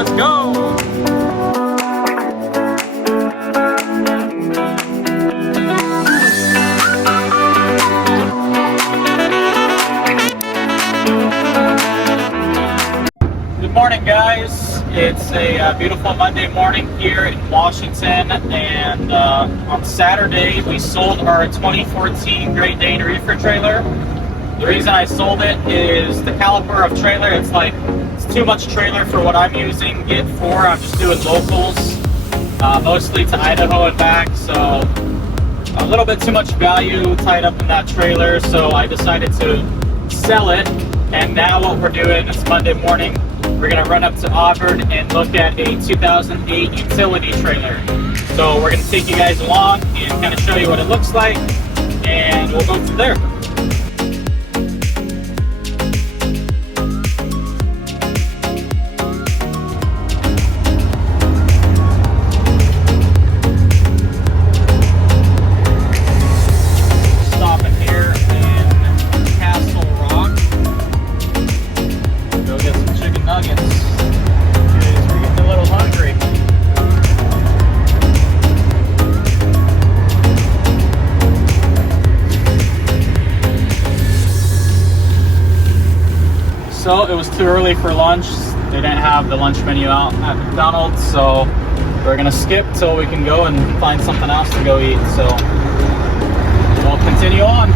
Let's go! Good morning, guys. It's a beautiful Monday morning here in Washington, and on Saturday we sold our 2014 Great Dane reefer trailer. The reason I sold it is the caliper of trailer. It's too much trailer for what I'm using it for. I'm just doing locals, mostly to Idaho and back, so a little bit too much value tied up in that trailer, so I decided to sell it. And now what we're doing is Monday morning, we're going to run up to Auburn and look at a 2008 utility trailer. So we're going to take you guys along and kind of show you what it looks like, and we'll go from there. So it was too early for lunch. They didn't have the lunch menu out at McDonald's, so we're gonna skip till we can go and find something else to go eat. So we'll continue on.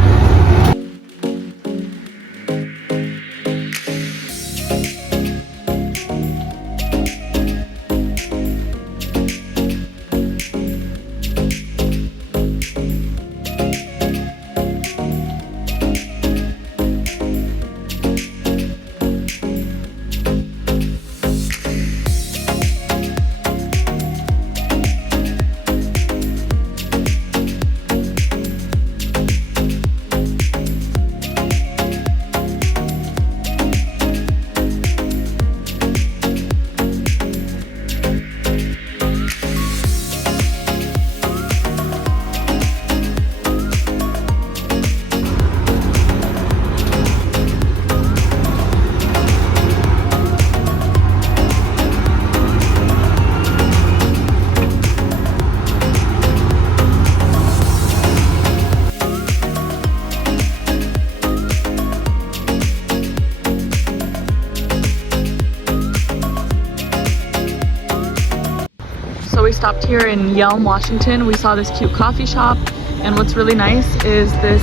So we stopped here in Yelm, Washington. We saw this cute coffee shop, and what's really nice is this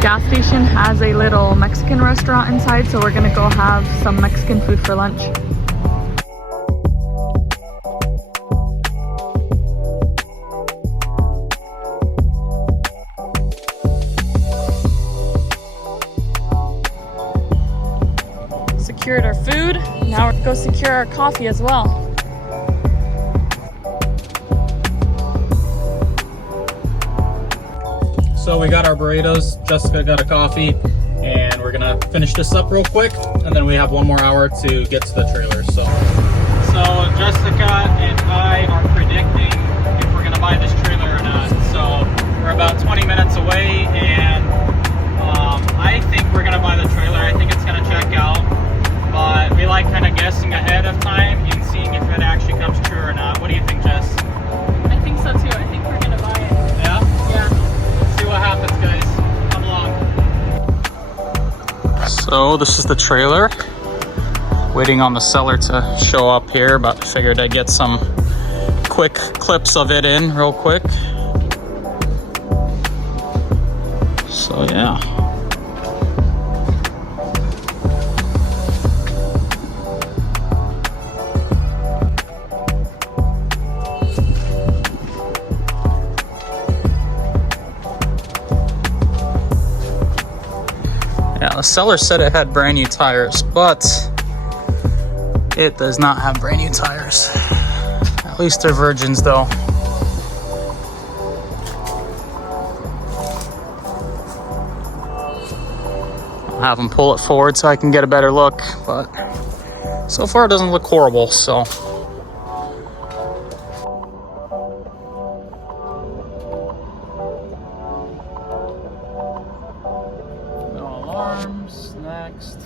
gas station has a little Mexican restaurant inside, so we're gonna go have some Mexican food for lunch. Secured our food, now we're gonna go secure our coffee as well. So we got our burritos, Jessica got a coffee, and we're gonna finish this up real quick, and then we have 1 more hour to get to the trailer. So Jessica and I are predicting if we're gonna buy this trailer or not. So we're about 20 minutes away, and I think we're gonna buy the trailer. I think it's gonna check out, but we like kind of guessing ahead of time and seeing if it actually comes true or not. What do you think, Jess? I think so too. I think we're gonna buy it. Yeah? Yeah. See what happens, guys. Come along. So this is the trailer. Waiting on the seller to show up here, but figured I'd get some quick clips of it in real quick. So yeah. Yeah, the seller said it had brand new tires, but it does not have brand new tires. At least they're virgins though. I'll have them pull it forward so I can get a better look, but so far it doesn't look horrible, so. No alarms, next.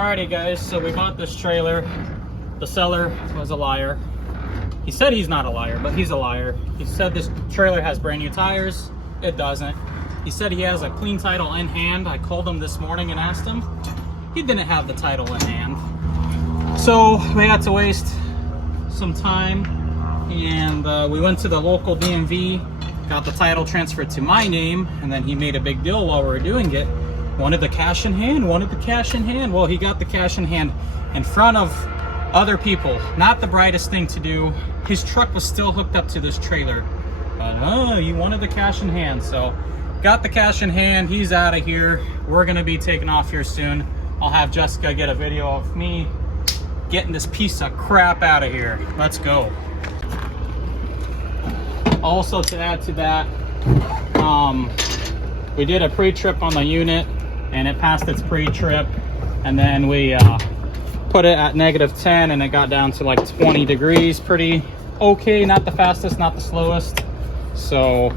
Alrighty guys, so we bought this trailer. The seller was a liar. He said he's not a liar, but he's a liar. He said this trailer has brand new tires. It doesn't. He said he has a clean title in hand. I called him this morning and asked him. He didn't have the title in hand. So we had to waste some time, and we went to the local DMV, got the title transferred to my name, and then he made a big deal while we were doing it. Wanted the cash in hand, wanted the cash in hand. Well, he got the cash in hand in front of other people. Not the brightest thing to do. His truck was still hooked up to this trailer. But he wanted the cash in hand, so got the cash in hand. He's out of here. We're gonna be taking off here soon. I'll have Jessica get a video of me getting this piece of crap out of here. Let's go. Also, to add to that, we did a pre-trip on the unit and it passed its pre-trip, and then we put it at -10 and it got down to like 20 degrees. Pretty okay, not the fastest, not the slowest, so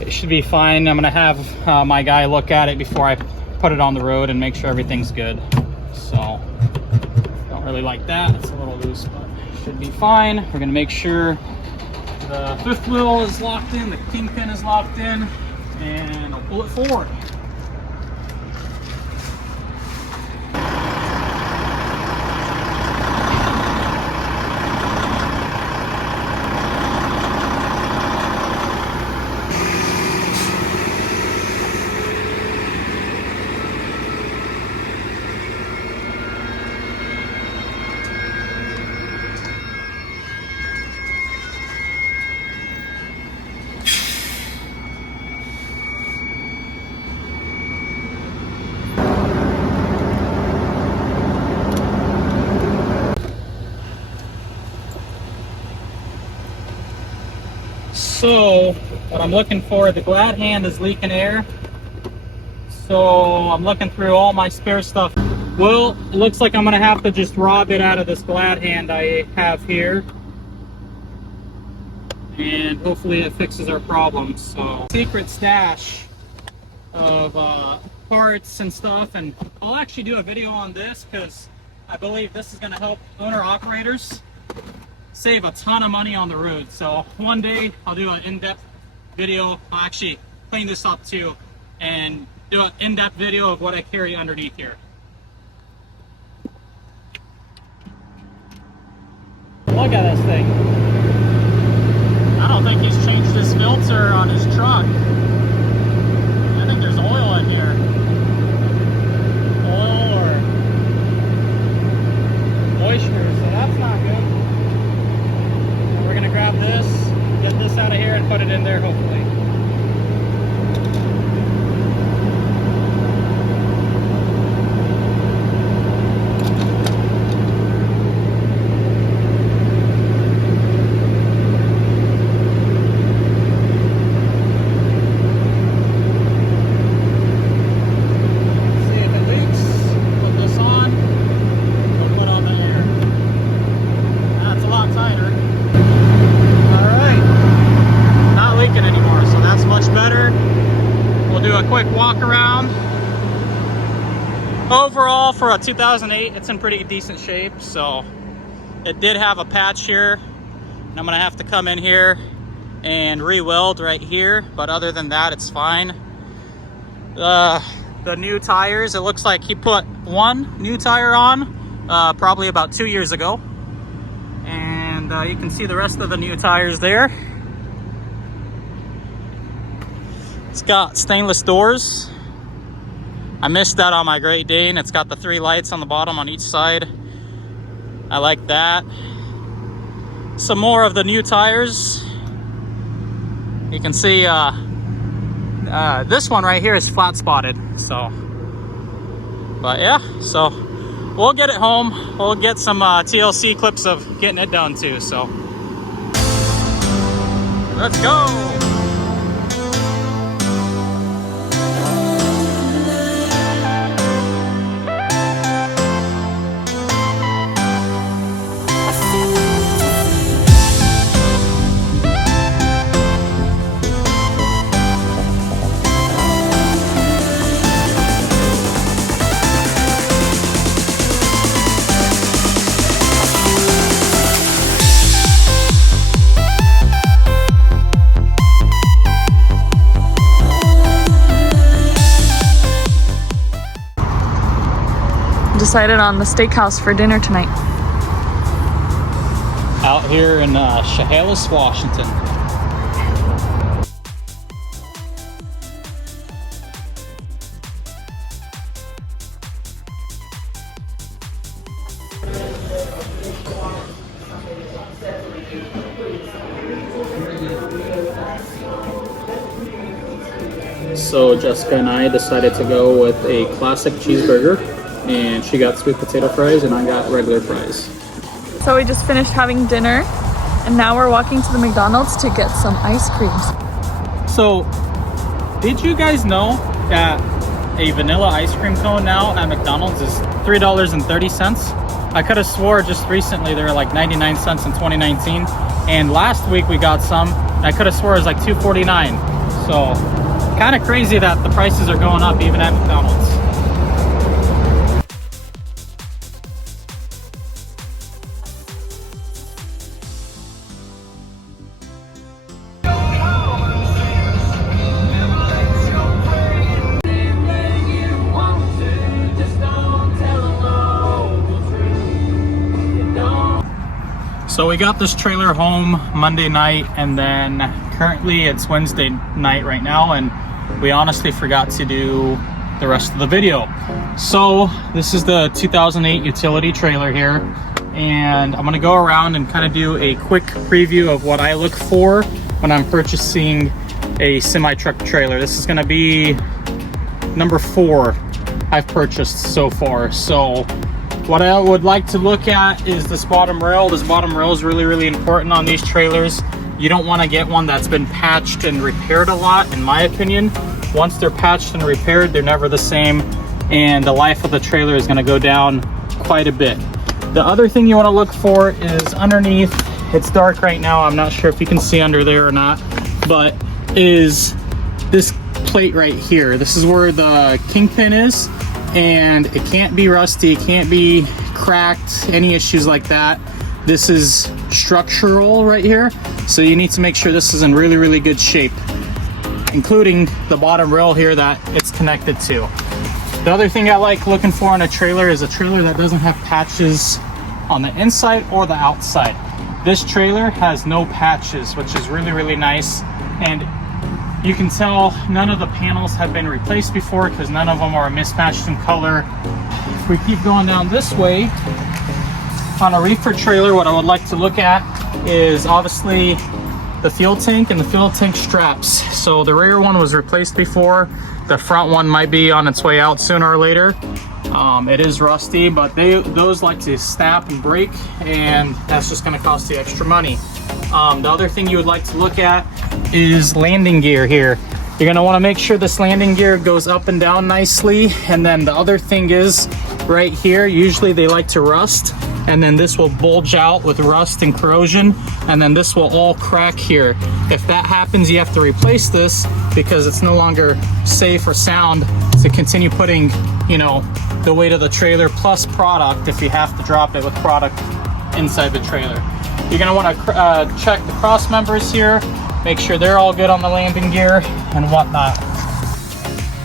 it should be fine. I'm gonna have my guy look at it before I put it on the road and make sure everything's good. So don't really like that, it's a little loose, but should be fine. We're gonna make sure the fifth wheel is locked in, the kingpin is locked in, and I'll pull it forward. So what I'm looking for, the glad hand is leaking air. So I'm looking through all my spare stuff. Well, it looks like I'm gonna have to just rob it out of this glad hand I have here. And hopefully it fixes our problem. So secret stash of parts and stuff, and I'll actually do a video on this because I believe this is gonna help owner operators save a ton of money on the road. So one day I'll do an in-depth video. I'll actually clean this up too and do an in-depth video of what I carry underneath here. Look at this thing. I don't think he's changed his filter on his truck. I think there's oil in here. Oil or moisture, so that's not good. We're gonna grab this, get this out of here, and put it in there hopefully. See if it leaks. Put this on. We'll put on the air. That's a lot tighter. Leaking anymore, so that's much better. We'll do a quick walk around. Overall, for a 2008, it's in pretty decent shape. So it did have a patch here, and I'm gonna have to come in here and re-weld right here, but other than that, it's fine. The new tires, it looks like he put one new tire on probably about 2 years ago, and you can see the rest of the new tires there. It's got stainless doors. I missed that on my Great Dane. It's got the 3 lights on the bottom on each side. I like that. Some more of the new tires. You can see this one right here is flat spotted. So, but yeah, so we'll get it home. We'll get some TLC clips of getting it done too. So let's go. decided on the steakhouse for dinner tonight. Out here in Chehalis, Washington. So Jessica and I decided to go with a classic cheeseburger, and she got sweet potato fries and I got regular fries. So we just finished having dinner and now we're walking to the McDonald's to get some ice creams. So, did you guys know that a vanilla ice cream cone now at McDonald's is $3.30? I could have swore just recently they were like 99 cents in 2019, and last week we got some and I could have swore it was like $2.49. So kind of crazy that the prices are going up even at McDonald's. So we got this trailer home Monday night, and then currently it's Wednesday night right now, and we honestly forgot to do the rest of the video. So this is the 2008 utility trailer here, and I'm gonna go around and kind of do a quick preview of what I look for when I'm purchasing a semi-truck trailer. This is gonna be number 4 I've purchased so far. So what I would like to look at is this bottom rail. This bottom rail is really, really important on these trailers. You don't want to get one that's been patched and repaired a lot, in my opinion. Once they're patched and repaired, they're never the same, and the life of the trailer is going to go down quite a bit. The other thing you want to look for is underneath. It's dark right now. I'm not sure if you can see under there or not, but is this plate right here. This is where the kingpin is, and it can't be rusty, it can't be cracked, any issues like that. This is structural right here, so you need to make sure this is in really, really good shape, including the bottom rail here that it's connected to. The other thing I like looking for in a trailer is a trailer that doesn't have patches on the inside or the outside. This trailer has no patches, which is really, really nice, and you can tell none of the panels have been replaced before because none of them are mismatched in color. If we keep going down this way, on a reefer trailer, what I would like to look at is obviously the fuel tank and the fuel tank straps. So the rear one was replaced before. The front one might be on its way out sooner or later. It is rusty, but those like to snap and break, and that's just going to cost you extra money. The other thing you would like to look at is landing gear here. You're going to want to make sure this landing gear goes up and down nicely. And then the other thing is right here, usually they like to rust, and then this will bulge out with rust and corrosion, and then this will all crack here. If that happens, you have to replace this because it's no longer safe or sound to continue putting, you know, the weight of the trailer plus product if you have to drop it with product inside the trailer. You're going to want to check the cross members here, make sure they're all good on the landing gear and whatnot.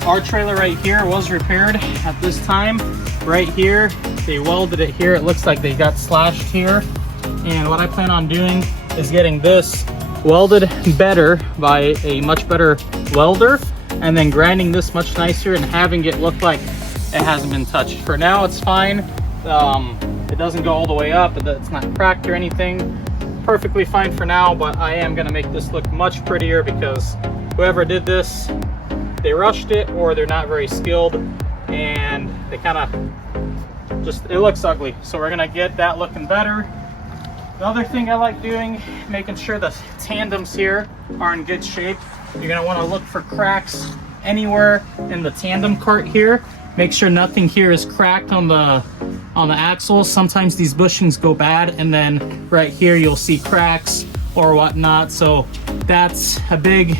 Our trailer right here was repaired at this time. Right here, they welded it here. It looks like they got slashed here. And what I plan on doing is getting this welded better by a much better welder, and then grinding this much nicer and having it look like it hasn't been touched. For now, it's fine. It doesn't go all the way up. It's not cracked or anything. Perfectly fine for now, but I am gonna make this look much prettier because whoever did this, they rushed it or they're not very skilled, and they kind of just, it looks ugly. So we're gonna get that looking better. The other thing I like doing, making sure the tandems here are in good shape. You're gonna wanna look for cracks anywhere in the tandem cart here. Make sure nothing here is cracked on the axles. Sometimes these bushings go bad, and then right here you'll see cracks or whatnot. So that's a big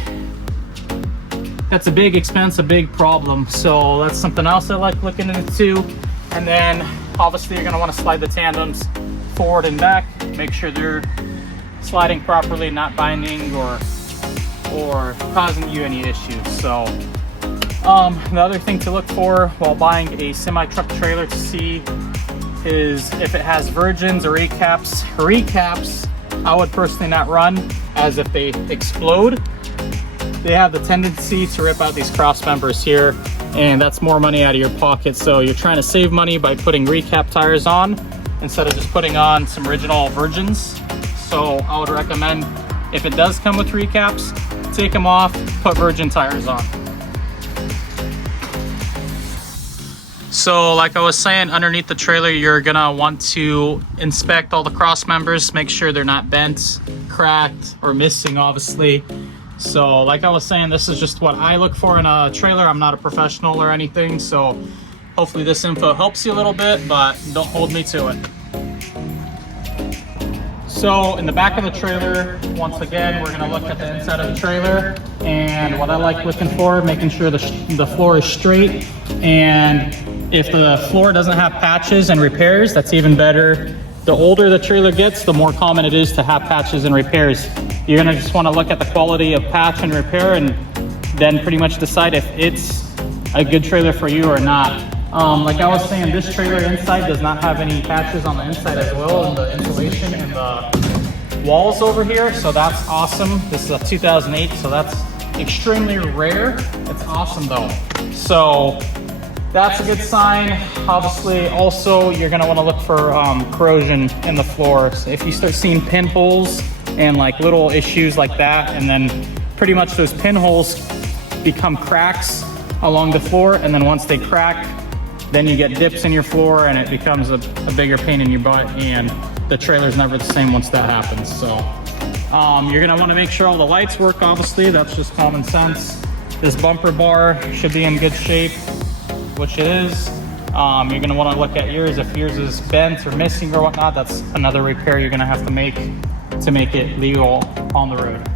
expense, a big problem. So that's something else I like looking into. And then obviously you're gonna want to slide the tandems forward and back. Make sure they're sliding properly, not binding or causing you any issues. So The other thing to look for while buying a semi-truck trailer to see is if it has virgins or recaps. Recaps, I would personally not run, as if they explode, they have the tendency to rip out these cross members here, and that's more money out of your pocket. So you're trying to save money by putting recap tires on instead of just putting on some original virgins. So I would recommend, if it does come with recaps, take them off, put virgin tires on. So like I was saying, underneath the trailer, you're gonna want to inspect all the cross members, make sure they're not bent, cracked, or missing, obviously. So like I was saying, this is just what I look for in a trailer. I'm not a professional or anything, so hopefully this info helps you a little bit, but don't hold me to it. So in the back of the trailer, once again, we're gonna look at the inside of the trailer, and what I like looking for, making sure the floor is straight, and if the floor doesn't have patches and repairs, that's even better. The older the trailer gets, the more common it is to have patches and repairs. You're gonna just wanna look at the quality of patch and repair, and then pretty much decide if it's a good trailer for you or not. Like I was saying, this trailer inside does not have any patches on the inside as well, and the insulation and the walls over here, so that's awesome. This is a 2008, so that's extremely rare. It's awesome though. So that's a good sign. Obviously, also, you're gonna wanna look for corrosion in the floor. So if you start seeing pinholes and like little issues like that, and then pretty much those pinholes become cracks along the floor, and then once they crack, then you get dips in your floor and it becomes a bigger pain in your butt, and the trailer's never the same once that happens. So you're gonna wanna make sure all the lights work, obviously, that's just common sense. This bumper bar should be in good shape, which it is. You're gonna wanna look at yours. If yours is bent or missing or whatnot, that's another repair you're gonna have to make it legal on the road.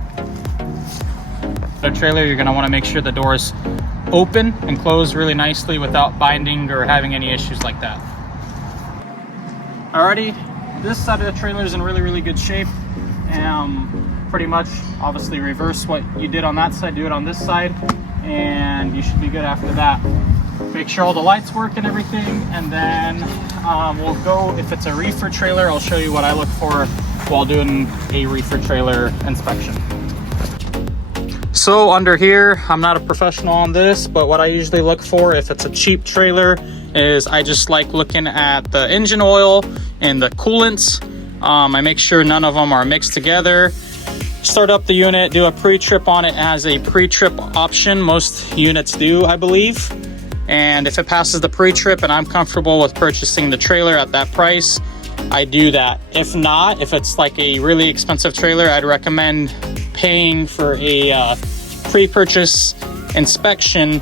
The trailer, you're gonna wanna make sure the doors open and close really nicely without binding or having any issues like that. Alrighty, this side of the trailer is in really, really good shape. Pretty much, obviously, reverse what you did on that side, do it on this side, and you should be good after that. Make sure all the lights work and everything, and then we'll go, if it's a reefer trailer, I'll show you what I look for while doing a reefer trailer inspection. So under here, I'm not a professional on this, but what I usually look for if it's a cheap trailer is I just like looking at the engine oil and the coolants. I make sure none of them are mixed together. Start up the unit, do a pre-trip on it. It has a pre-trip option. Most units do, I believe. And if it passes the pre-trip and I'm comfortable with purchasing the trailer at that price, I do that. If not, if it's like a really expensive trailer, I'd recommend paying for a pre-purchase inspection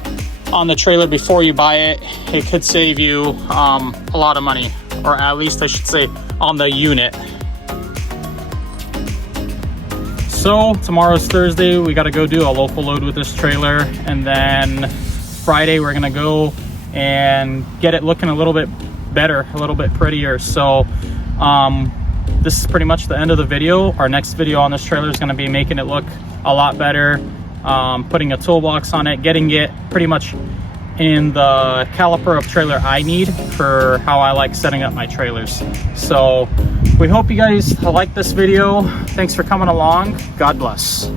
on the trailer before you buy it. It could save you a lot of money, or at least I should say on the unit. So tomorrow's Thursday, we got to go do a local load with this trailer, and then Friday we're gonna go and get it looking a little bit better, a little bit prettier. So this is pretty much the end of the video. Our next video on this trailer is going to be making it look a lot better, putting a toolbox on it, getting it pretty much in the caliper of trailer I need for how I like setting up my trailers. So we hope you guys like this video. Thanks for coming along. God bless.